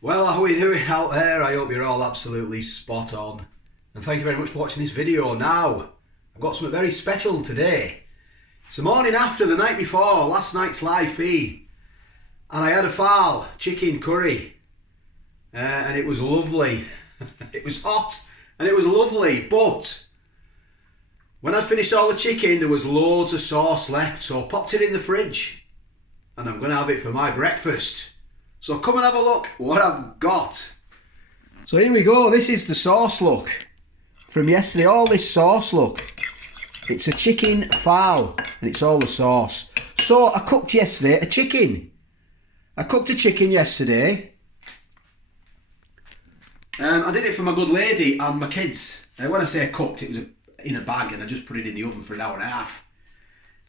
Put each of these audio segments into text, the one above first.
Well, how are you doing out there? I hope you're all absolutely spot on. And thank you very much for watching this video. Now, I've got something very special today. It's the morning after the night before, last night's live feed. And I had a Phall chicken curry. And it was lovely. It was hot and it was lovely. But when I finished all the chicken, there was loads of sauce left. So I popped it in the fridge. And I'm going to have it for my breakfast. So come and have a look what I've got. So here we go. This is the sauce, look. From yesterday, all this sauce, look. It's a Chicken Phall and it's all the sauce. So I cooked yesterday a chicken. I cooked a chicken yesterday. I did it for my good lady and my kids. When I say cooked, it was in a bag and I just put it in the oven for an hour and a half.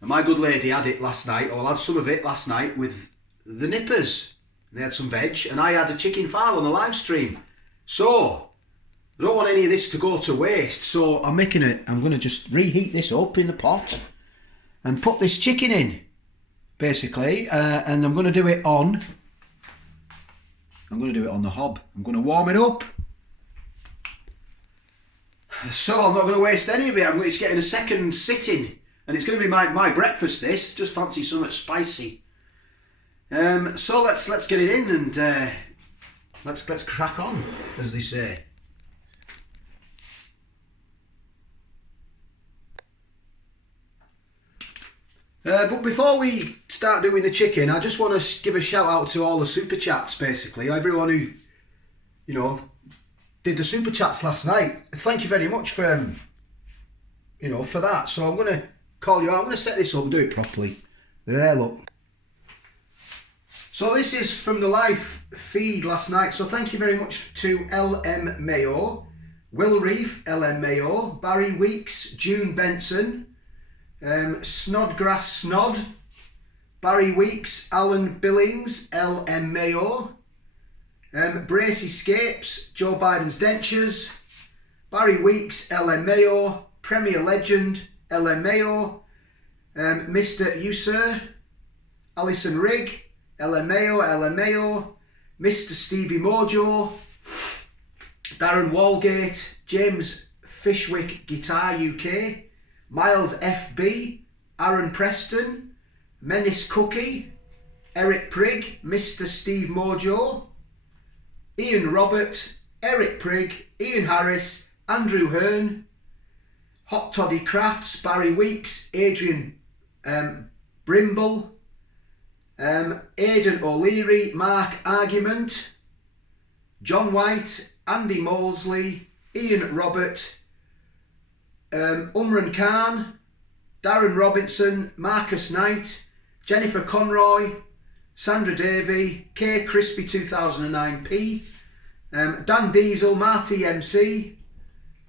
And my good lady had it last night, or I had some of it last night with the nippers. They had some veg and I had a Chicken Phall on the live stream. So I don't want any of this to go to waste. So I'm going to just reheat this up in the pot and put this chicken in, basically. And I'm going to do it on the hob. I'm going to warm it up. So I'm not going to waste any of it. It's getting a second sitting. And it's going to be my breakfast, this. Just fancy something spicy. So let's get it in and let's crack on, as they say. But before we start doing the chicken, I just want to give a shout out to all the super chats, basically. Everyone who, did the super chats last night. Thank you very much for, for that. So I'm going to call you out. I'm going to set this up and do it properly. There, look. So this is from the live feed last night. So thank you very much to LM Mayo, Will Reef, LM Mayo, Barry Weeks, June Benson, Snodgrass Snod, Barry Weeks, Alan Billings, LM Mayo, Brace Escapes, Joe Biden's Dentures, Barry Weeks, LM Mayo, Premier Legend, LM Mayo, Mr. User, Alison Rigg, LMAO, Mr. Stevie Mojo, Darren Walgate, James Fishwick Guitar UK, Miles FB, Aaron Preston, Menace Cookie, Eric Prigg, Mr. Steve Mojo, Ian Robert, Eric Prigg, Ian Harris, Andrew Hearn, Hot Toddy Crafts, Barry Weeks, Adrian Brimble, Aidan O'Leary, Mark Argument, John White, Andy Molesley, Ian Robert, Umran Khan, Darren Robinson, Marcus Knight, Jennifer Conroy, Sandra Davey, K Crispy 2009P, Dan Diesel, Marty MC,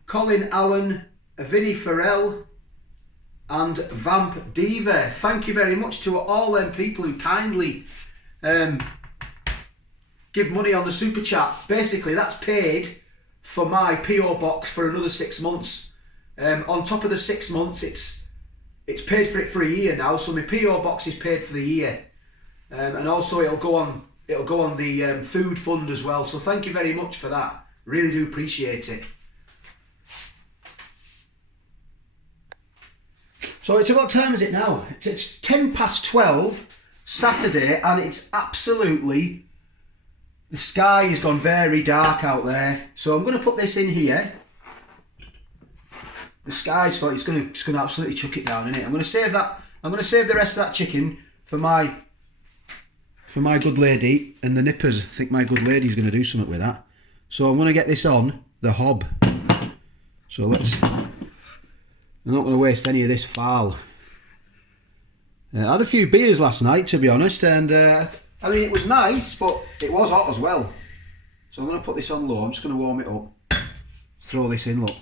Colin Allen, Vinnie Farrell, and Vamp Diva. Thank you very much to all them people who kindly give money on the super chat. Basically, that's paid for my PO box for another 6 months. On top of the 6 months, it's paid for it for a year now. So my PO box is paid for the year, and also it'll go on the food fund as well. So thank you very much for that. Really do appreciate it. So it's what time is it now? It's 12 Saturday, and it's absolutely, the sky has gone very dark out there. So I'm going to put this in here. The sky's got, it's going to absolutely chuck it down, isn't it? I'm going to save that. I'm going to save the rest of that chicken for my good lady and the nippers. I think my good lady's going to do something with that. So I'm going to get this on the hob. So I'm not going to waste any of this Phall. I had a few beers last night, to be honest, and I mean, it was nice, but it was hot as well. So I'm going to put this on low. I'm just going to warm it up. Throw this in, look.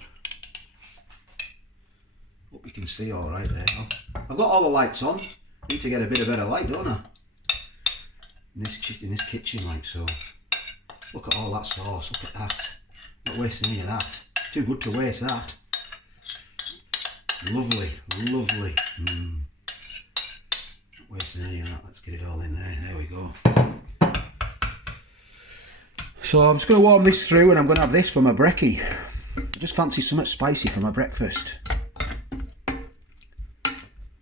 Hope you can see all right there. I've got all the lights on. Need to get a bit of better light, don't I? In this kitchen, like so. Look at all that sauce. Look at that. Not wasting any of that. Too good to waste that. Lovely, lovely. Not wasting any of that. Let's get it all in there. There we go. So I'm just going to warm this through and I'm going to have this for my brekkie. I just fancy something spicy for my breakfast.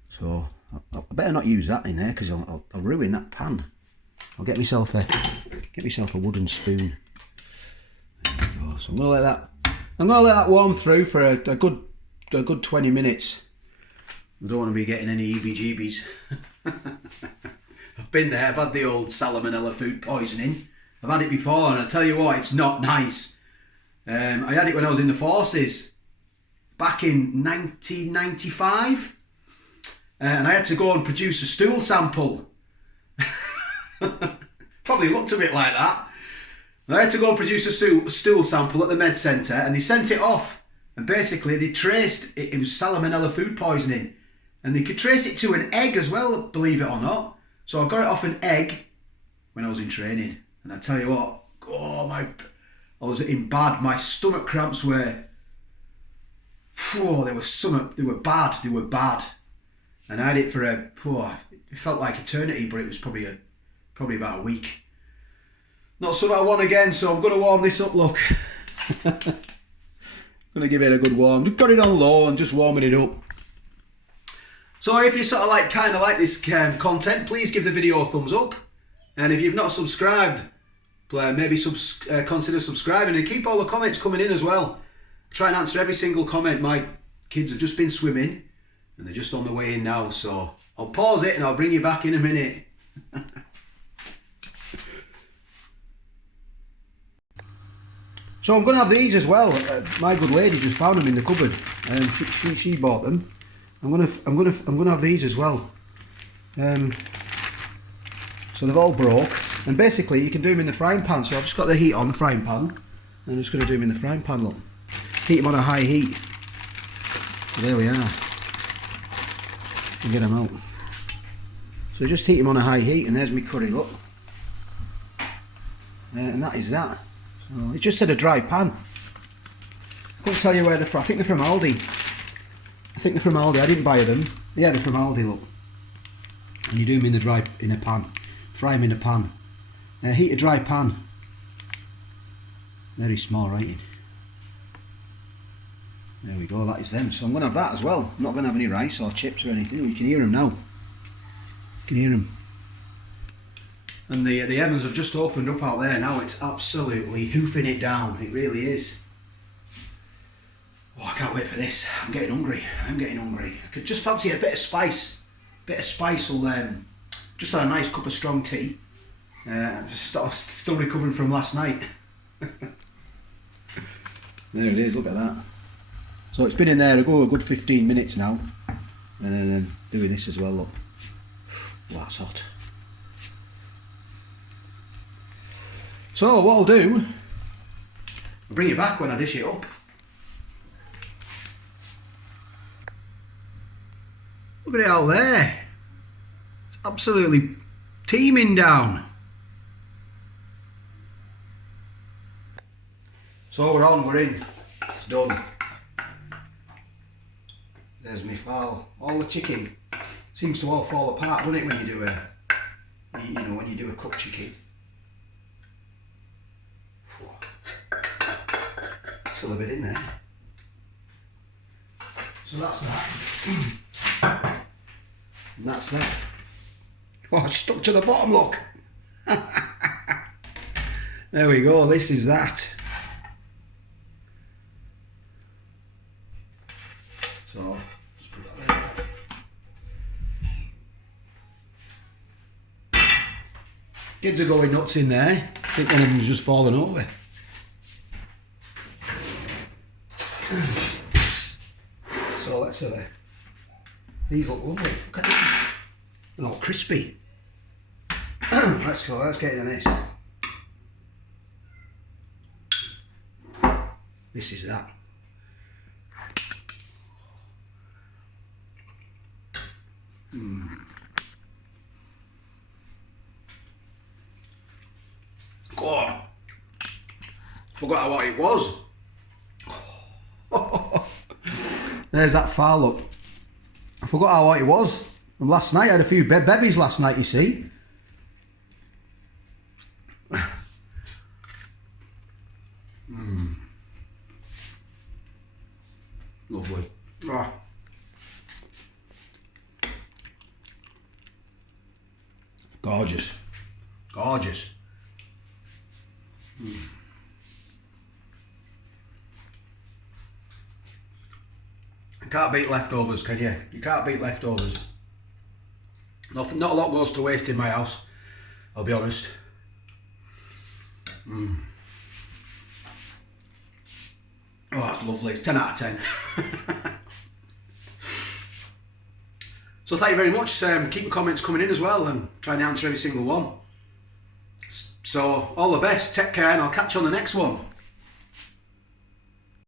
So I better not use that in there because I'll ruin that pan. I'll get myself a wooden spoon. There we go. So I'm going to let that warm through for a good 20 minutes. I don't want to be getting any EBGBs. I've been there. I've had the old salmonella food poisoning. I've had it before, and I tell you what, it's not nice. I had it when I was in the forces back in 1995, and I had to go and produce a stool sample. Probably looked a bit like that. I had to go and produce a stool sample at the med centre, and they sent it off. And basically, they traced it was salmonella food poisoning, and they could trace it to an egg as well, believe it or not. So I got it off an egg when I was in training, and I tell you what, I was in bad. My stomach cramps were, they were bad, and I had it for it felt like eternity, but it was probably about a week. Not something I want again, so I'm going to warm this up, look. Going to give it a good warm. Just got it on low and just warming it up. So if you sort of kind of like this content, please give the video a thumbs up. And if you've not subscribed, maybe consider subscribing, and keep all the comments coming in as well. Try and answer every single comment. My kids have just been swimming and they're just on the way in now, so I'll pause it and I'll bring you back in a minute. So I'm going to have these as well. My good lady just found them in the cupboard, and she bought them. I'm going to have these as well. So they've all broke, and basically you can do them in the frying pan. So I've just got the heat on the frying pan, and I'm just going to do them in the frying pan. Look, heat them on a high heat. So there we are. And get them out. So just heat them on a high heat, and there's my curry. Look, and that is that. So it just said a dry pan. I couldn't tell you where they're from. I think they're from Aldi. I didn't buy them. Yeah, they're from Aldi, look. And you do them in a pan. Fry them in a pan. Heat a dry pan. Very small writing. There we go, that is them. So I'm going to have that as well. I'm not going to have any rice or chips or anything. You can hear them now. You can hear them. And the ovens have just opened up out there now. It's absolutely hoofing it down. It really is. Oh, I can't wait for this. I'm getting hungry. I could just fancy a bit of spice. Will just had a nice cup of strong tea. I'm just still recovering from last night. There it is. Look at that. So it's been in there a good 15 minutes now, and then doing this as well. Look. Oh, that's hot. So what I'll do, I'll bring you back when I dish it up. Look at it out there. It's absolutely teeming down. So we're in. It's done. There's my fowl. All the chicken seems to all fall apart, doesn't it, when you do when you do a cooked chicken. Still a bit in there. So that's that. And that's that. Oh, it's stuck to the bottom, look. There we go, this is that. So, just put that there. Kids are going nuts in there. I think one of them's just fallen over. So let's have a. These look lovely. Look at these. They're all crispy. Let's get into this. This is that. God, forgot what it was. There's that far look. I forgot how hot it was. And last night I had a few bebies last night, you see. Lovely. Oh. Gorgeous. Gorgeous. You can't beat leftovers, can you? You can't beat leftovers. Nothing, not a lot goes to waste in my house, I'll be honest. Oh, that's lovely. 10 out of 10. So thank you very much. Keep the comments coming in as well and try and answer every single one. So all the best, take care, and I'll catch you on the next one.